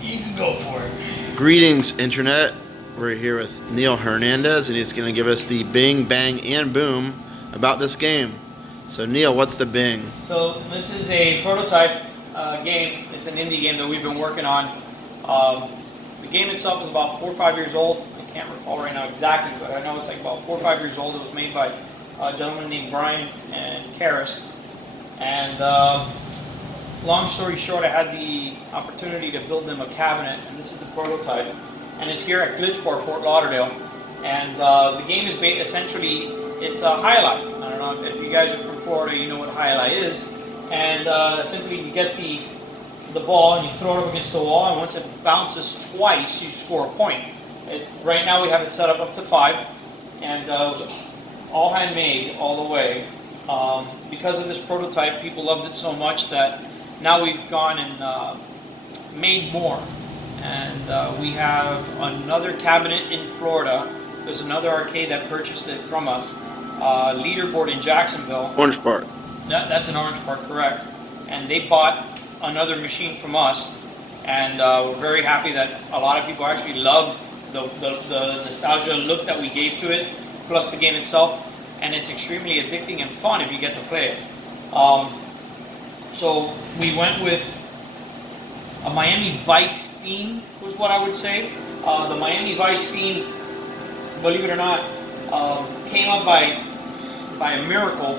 You can go for it. Greetings, Internet. We're here with Neil Hernandez, and he's going to give us the bing, bang, and boom about this game. So, Neil, what's the bing? So this is a prototype game. It's an indie game that we've been working on. The game itself is about 4 or 5 years old. I can't recall right now exactly, but I know it's like about 4 or 5 years old. It was made by a gentleman named Brian and Karis. And long story short, I had the opportunity to build them a cabinet, and this is the prototype. And it's here at Glitch Bar, Fort Lauderdale. And the game is essentially, it's a highlight. I don't know if you guys are from Florida, you know what highlight is. And simply you get the ball and you throw it up against the wall, and once it bounces twice, you score a point. Right now we have it set up to 5, and it was all handmade all the way. Because of this prototype, people loved it so much that now we've gone and made more. And we have another cabinet in Florida. There's another arcade that purchased it from us. Leaderboard in Jacksonville. Orange Park. That's an Orange Park, correct. And they bought another machine from us. And we're very happy that a lot of people actually love the nostalgia look that we gave to it, plus the game itself. And it's extremely addicting and fun if you get to play it. So we went with a Miami Vice theme, was what I would say. The Miami Vice theme, believe it or not, came up by a miracle.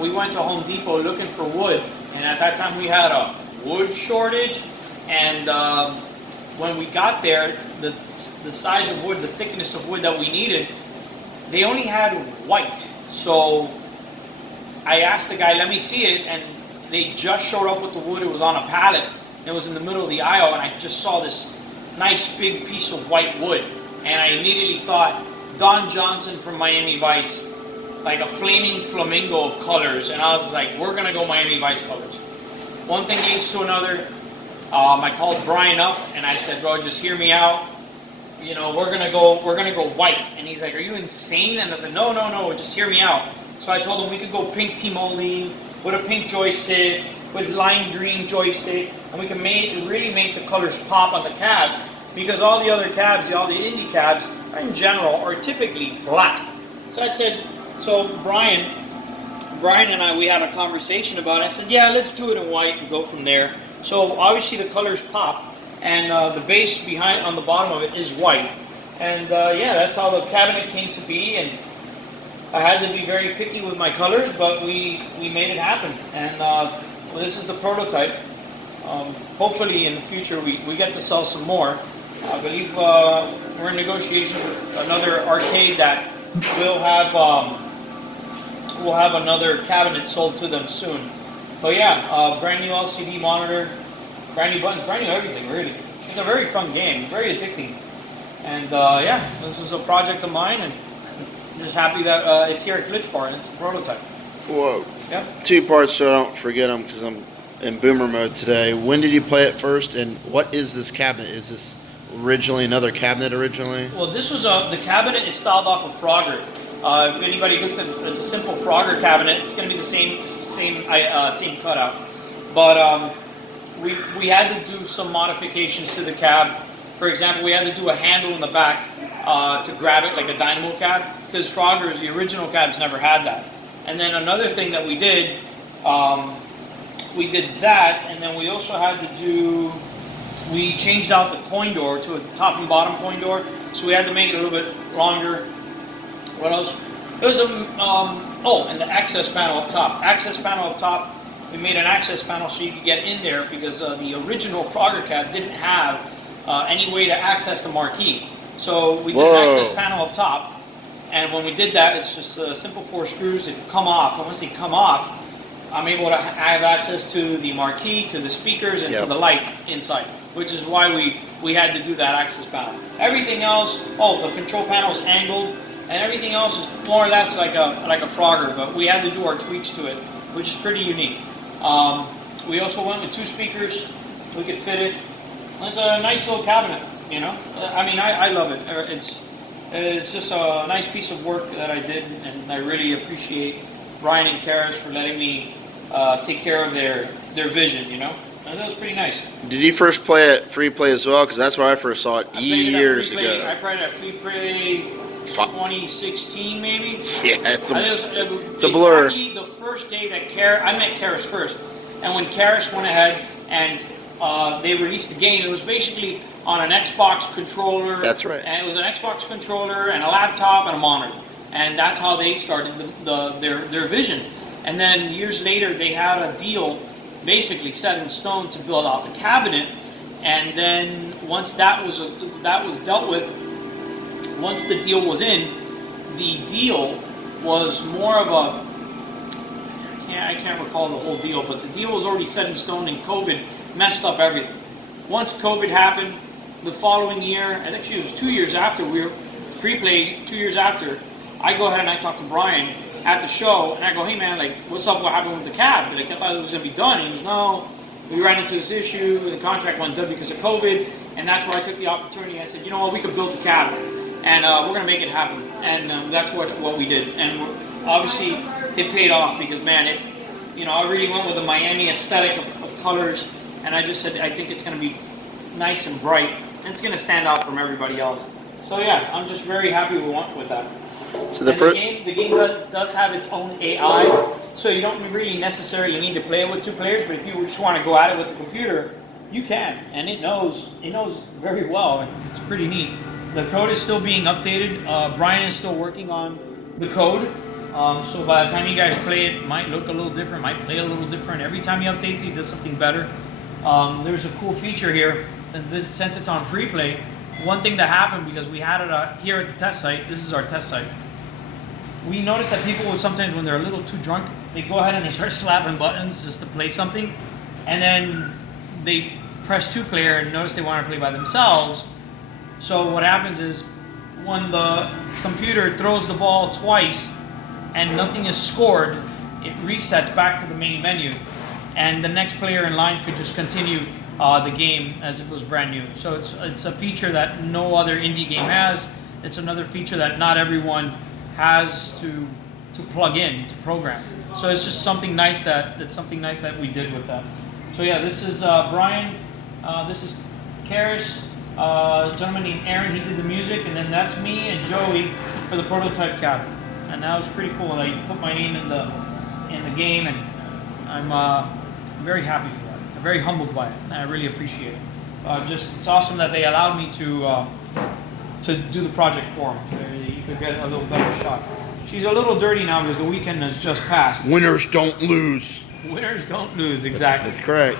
We went to Home Depot looking for wood, and at that time we had a wood shortage. And when we got there, the size of wood, the thickness of wood that we needed, they only had white. So I asked the guy, let me see it, and they just showed up with the wood. It was on a pallet. It was in the middle of the aisle, and I just saw this nice big piece of white wood, and I immediately thought Don Johnson from Miami Vice, like a flaming flamingo of colors. And I was like, we're gonna go Miami Vice colors. One thing leads to another. I called Brian up and I said, bro, just hear me out. You know, we're gonna go white. And he's like, are you insane? And I said, no, just hear me out. So I told him we could go pink T-molding with a pink joystick, with lime green joystick, and we can really make the colors pop on the cab, because all the other cabs, all the indie cabs, in general, are typically black. So I said, so Brian and I, we had a conversation about it. I said, yeah, let's do it in white and go from there. So obviously the colors pop, and the base behind on the bottom of it is white. And yeah, that's how the cabinet came to be. And I had to be very picky with my colors, but we made it happen. And well, this is the prototype. Hopefully in the future we get to sell some more. I believe we're in negotiations with another arcade that will have another cabinet sold to them soon. But yeah, brand new LCD monitor, brand new buttons, brand new everything, really. It's a very fun game, very addicting. And yeah, this was a project of mine, and I'm just happy that it's here at Glitch Bar, and it's a prototype. Whoa. Yep. 2 parts so I don't forget them, because I'm in boomer mode today. When did you play it first, and what is this cabinet? Is this originally another cabinet originally? Well, this was the cabinet is styled off of Frogger. If anybody looks at a simple Frogger cabinet, it's going to be the same cutout. But we had to do some modifications to the cab. For example, we had to do a handle in the back to grab it like a dynamo cab, because Frogger's, the original cabs, never had that. And then another thing that we did that, and then we also had to do, we changed out the coin door to a top and bottom coin door, so we had to make it a little bit longer. What else? There was and the access panel up top. Access panel up top, we made an access panel so you could get in there, because the original Frogger cab didn't have any way to access the marquee. So we did an access panel up top, and when we did that, it's just simple 4 screws that come off, and once they come off, I'm able to have access to the marquee, to the speakers, and to the light inside, which is why we had to do that access panel. Everything else, the control panel is angled, and everything else is more or less like a Frogger, but we had to do our tweaks to it, which is pretty unique. We also went with 2 speakers. We could fit it. It's a nice little cabinet, you know. I mean, I love it. It's just a nice piece of work that I did, and I really appreciate Brian and Karis for letting me take care of their vision, you know. That was pretty nice. Did you first play it free play as well? Because that's where I first saw it I played it at years free play. ago. I played at free play 2016 maybe. Yeah, it's a Exactly blur. the first day that I met Karis first, and when Karis went ahead and they released the game, it was basically on an Xbox controller. That's right. And it was an Xbox controller and a laptop and a monitor, and that's how they started their vision. And then years later, they had a deal, basically set in stone, to build out the cabinet. And then once that was dealt with, once the deal was in, the deal was more of a, I can't recall the whole deal, but the deal was already set in stone, and COVID messed up everything. Once COVID happened, the following year, I think it was 2 years after, we were free play 2 years after, I go ahead and I talk to Brian at the show, and I go, hey man, like, what's up, what happened with the cab? Like, I thought it was going to be done. And he goes, no, we ran into this issue, the contract went done because of COVID, and that's where I took the opportunity. I said, you know what, we could build the cab, and we're going to make it happen. And that's what we did. And obviously, it paid off because, man, I really went with the Miami aesthetic of colors, and I just said, I think it's going to be nice and bright, and it's going to stand out from everybody else. So yeah, I'm just very happy we went with that. So the game does have its own AI, so you don't really necessarily need to play it with two players. But if you just want to go at it with the computer, you can, and it knows very well. It's pretty neat. The code is still being updated. Brian is still working on the code, so by the time you guys play it might look a little different, might play a little different. Every time he updates it, he does something better. There's a cool feature here, and since it's on free play, one thing that happened, because we had it here at the test site, this is our test site, we noticed that people would sometimes, when they're a little too drunk, they go ahead and they start slapping buttons just to play something, and then they press two-player and notice they want to play by themselves. So what happens is, when the computer throws the ball twice and nothing is scored, it resets back to the main menu, and the next player in line could just continue the game as if it was brand new. So it's a feature that no other indie game has. It's another feature that not everyone has to plug in to program. So it's just something nice that we did with that. So yeah, this is Brian. This is Karis. A gentleman named Aaron. He did the music, and then that's me and Joey for the prototype cab. And that was pretty cool. I put my name in the game, and I'm very happy for that. I'm very humbled by it. And I really appreciate it. It's awesome that they allowed me to do the project for them. You could get a little better shot. She's a little dirty now because the weekend has just passed. Winners don't lose. Winners don't lose, exactly. That's correct.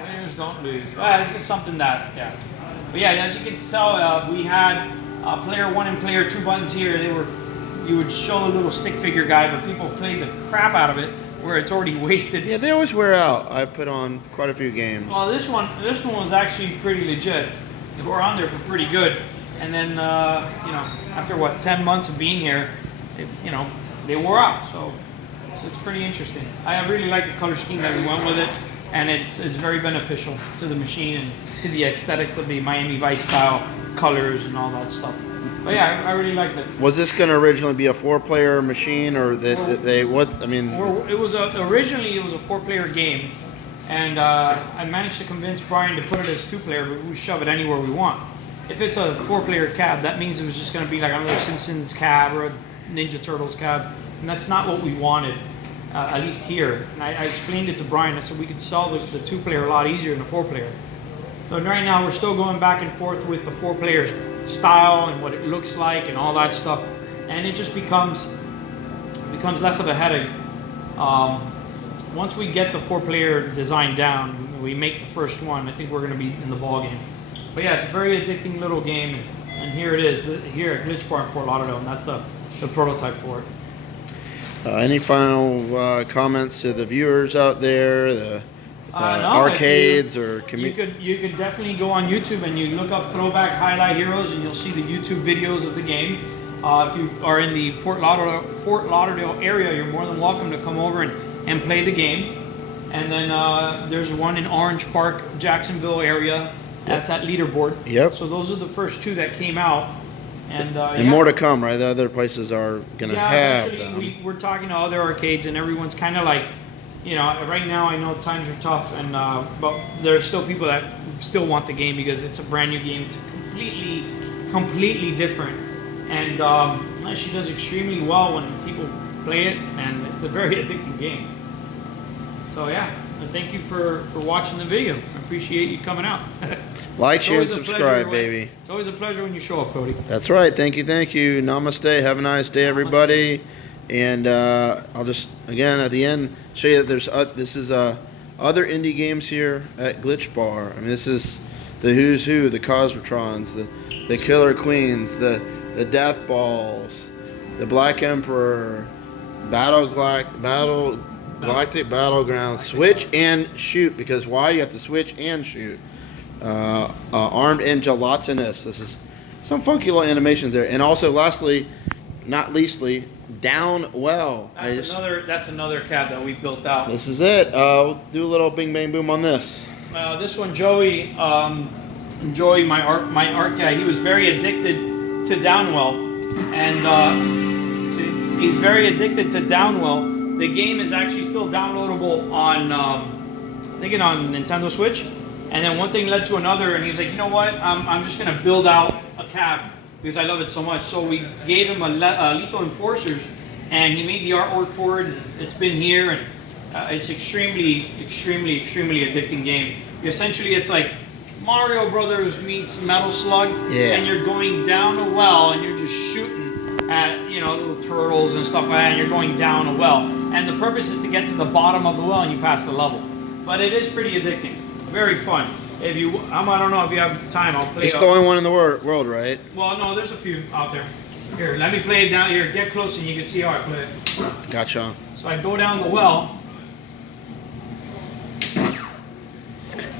Winners don't lose. This is something that, yeah. But yeah, as you can tell, we had player 1 and player 2 buttons here. You would show a little stick figure guy, but people played the crap out of it where it's already wasted. Yeah, they always wear out. I put on quite a few games. Well, this one was actually pretty legit. They were on there for pretty good. And then, after 10 months of being here, they wore out. So it's pretty interesting. I really like the color scheme that we went with it, and it's very beneficial to the machine and to the aesthetics of the Miami Vice style colors and all that stuff. But yeah, I really liked it. Was this going to originally be a 4-player machine, or originally it was a 4-player game, and I managed to convince Brian to put it as 2-player, but we shove it anywhere we want. If it's a 4-player cab, that means it was just going to be like another Simpsons cab or a Ninja Turtles cab, and that's not what we wanted, at least here. And I explained it to Brian. I said we could sell the 2-player a lot easier than the 4-player. So right now we're still going back and forth with the 4-player style and what it looks like and all that stuff, and it just becomes less of a headache. Once we get the 4-player design down, we make the first one, I think we're going to be in the ball game. But yeah, it's a very addicting little game, and here it is, here at Glitch Bar in Fort Lauderdale, and that's the prototype for it. Any final comments to the viewers out there, the No, arcades or you could definitely go on YouTube and you look up Throwback Highlight Heroes, and you'll see the YouTube videos of the game. If you are in the Fort Lauderdale area, you're more than welcome to come over and play the game. And then there's one in Orange Park, Jacksonville area. That's at Leaderboard. Yep. So those are the first 2 that came out. And more to come, right? The other places are going to have eventually them. we're talking to other arcades, and everyone's kind of like, you know, right now I know times are tough, and but there are still people that still want the game because it's a brand new game. It's completely different, and she does extremely well when people play it, and it's a very addicting game. So yeah, thank you for watching the video. I appreciate you coming out. Like, share, and subscribe, baby. It's always a pleasure when you show up, Cody. That's right. Thank you. Namaste. Have a nice day, everybody. And I'll just, again, at the end, show you that there's this is other indie games here at Glitch Bar. I mean, this is the who's who, the Cosmotrons, the Killer Queens, the Death Balls, the Black Emperor, Galactic Battleground, switch and shoot, because why? You have to switch and shoot. Armed and Gelatinous. This is some funky little animations there. And also, lastly, not leastly, Down Well. That's another cab that we built out. This is it. We'll do a little bing bang boom on this. This one, Joey, my art guy, he was very addicted to Downwell, and he's very addicted to Downwell. The game is actually still downloadable on, I think it's on Nintendo Switch. And then one thing led to another, and he's like, you know what? I'm just gonna build out a cab because I love it so much. So we gave him a Lethal Enforcers, and he made the artwork for it. And it's been here, and it's extremely addicting game. Essentially, it's like Mario Brothers meets Metal Slug, and you're going down a well, and you're just shooting at, you know, little turtles and stuff like that, and you're going down a well. And the purpose is to get to the bottom of the well, and you pass the level. But it is pretty addicting. Very fun. If you, I don't know if you have time, I'll play. It's the only one in the world, right? Well, no, there's a few out there. Here, let me play it down here. Get close and you can see how I play it. Gotcha. So I go down the well.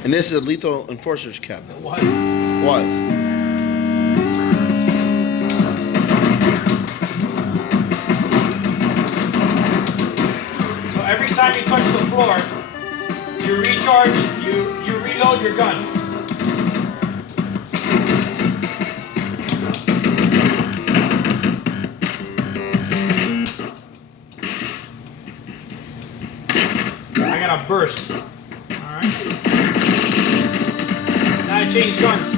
And this is a Lethal Enforcers cabinet. Was. So every time you touch the floor, you recharge, you reload your gun. I got a burst. Alright. Now I change guns.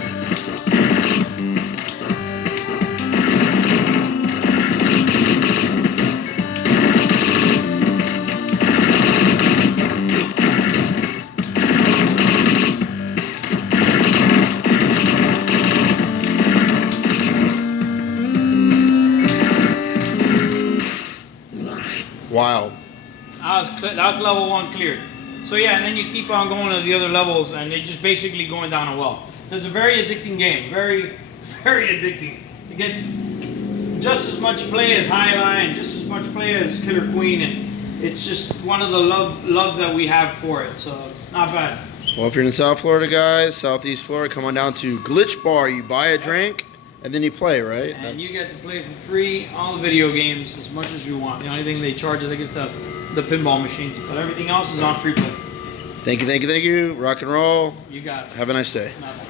Wild. That's level 1 cleared. So yeah, and then you keep on going to the other levels, and it's just basically going down a well. It's a very addicting game. Very addicting. It gets just as much play as Alai and just as much play as Killer Queen, and it's just one of the loves that we have for it. So it's not bad. Well, if you're in South Florida, guys, Southeast Florida, come on down to Glitch Bar. You buy a drink, and then you play, right? And you get to play for free all the video games as much as you want. The only thing they charge, I think, is the pinball machines, but everything else is on free play. Thank you. Rock and roll. You got it. Have a nice day. Bye-bye.